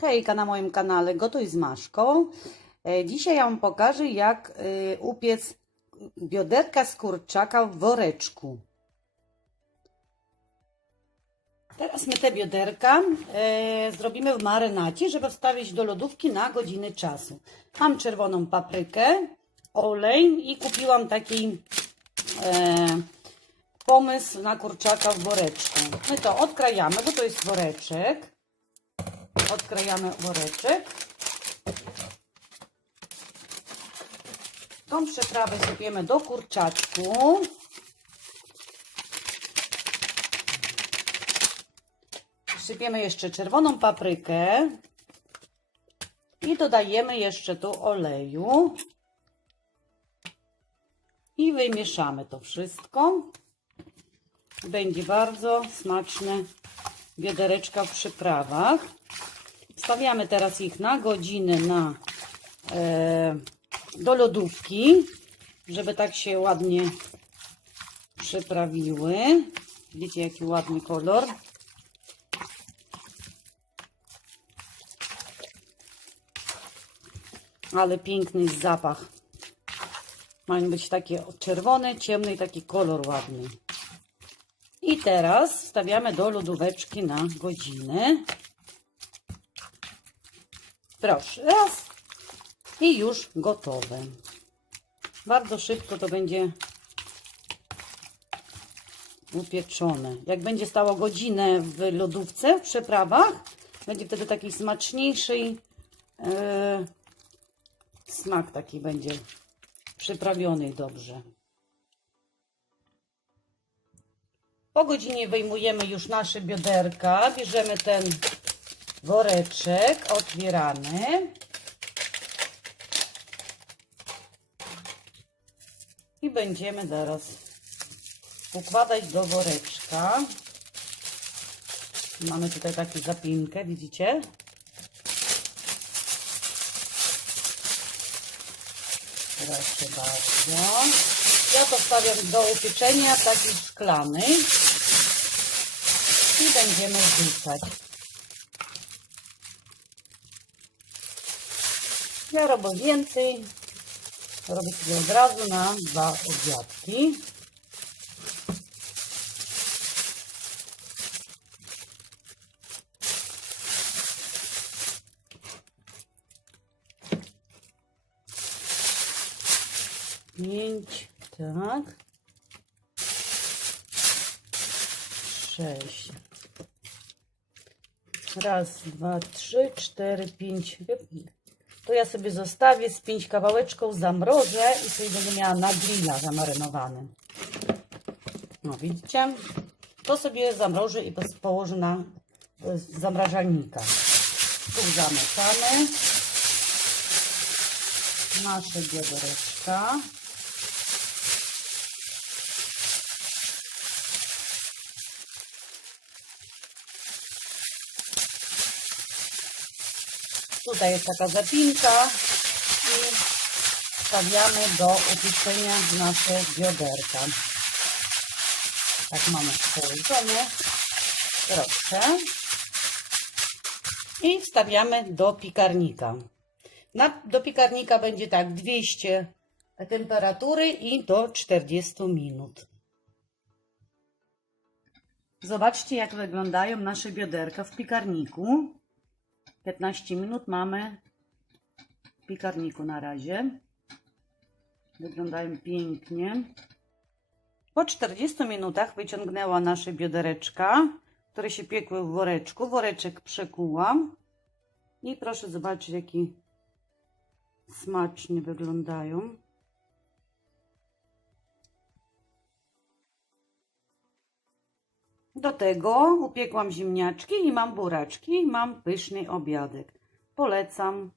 Hejka na moim kanale Gotuj z Maszką. E, Dzisiaj ja Wam pokażę, jak e, upiec bioderka z kurczaka w woreczku. Teraz my te bioderka e, zrobimy w marynacie, żeby wstawić do lodówki na godziny czasu. Mam czerwoną paprykę, olej i kupiłam taki pomysł na kurczaka w woreczku. My to odkrajamy, bo to jest woreczek. Odkrajamy woreczek. Tą przeprawę sypiemy do kurczaczku. Sypiemy jeszcze czerwoną paprykę. I dodajemy jeszcze tu oleju. I wymieszamy to wszystko. Będzie bardzo smaczne biodereczka w przyprawach. Wstawiamy teraz ich na godzinę na, e, do lodówki, żeby tak się ładnie przyprawiły. Widzicie jaki ładny kolor. Ale piękny jest zapach. Mają być takie czerwone, ciemny i taki kolor ładny. I teraz wstawiamy do lodóweczki na godzinę. Proszę, raz. I już gotowe. Bardzo szybko to będzie upieczone. Jak będzie stało godzinę w lodówce, w przeprawach, będzie wtedy taki smaczniejszy yy, smak taki będzie przyprawiony dobrze. Po godzinie wyjmujemy już nasze bioderka, bierzemy ten woreczek, otwieramy. I będziemy teraz układać do woreczka. Mamy tutaj taką zapinkę, widzicie? Proszę bardzo. Ja to stawiam do upieczenia takiej szklanej i będziemy wrzucać. Ja robię więcej. Robię sobie od razu na dwa obiadki. Pięć, tak. Sześć. Raz, dwa, trzy, cztery, pięć. To ja sobie zostawię z pięć kawałeczków, zamrożę i sobie będę miała na grilla zamarynowany. No widzicie? To sobie zamrożę i położę na e, zamrażalnika. Tu zamykamy. Nasze biodoreczka. Tutaj jest taka zapinka i wstawiamy do upieczenia nasze bioderka. Tak mamy położone. Proszę. I wstawiamy do piekarnika. Na, do piekarnika będzie tak 200 temperatury i do 40 minut. Zobaczcie jak wyglądają nasze bioderka w piekarniku. 15 minut mamy w piekarniku na razie. Wyglądają pięknie. Po 40 minutach wyciągnęła nasze biodereczka, które się piekły w woreczku. Woreczek przekułam. I proszę zobaczyć, jaki smacznie wyglądają. Do tego upiekłam ziemniaczki i mam buraczki i mam pyszny obiadek. Polecam.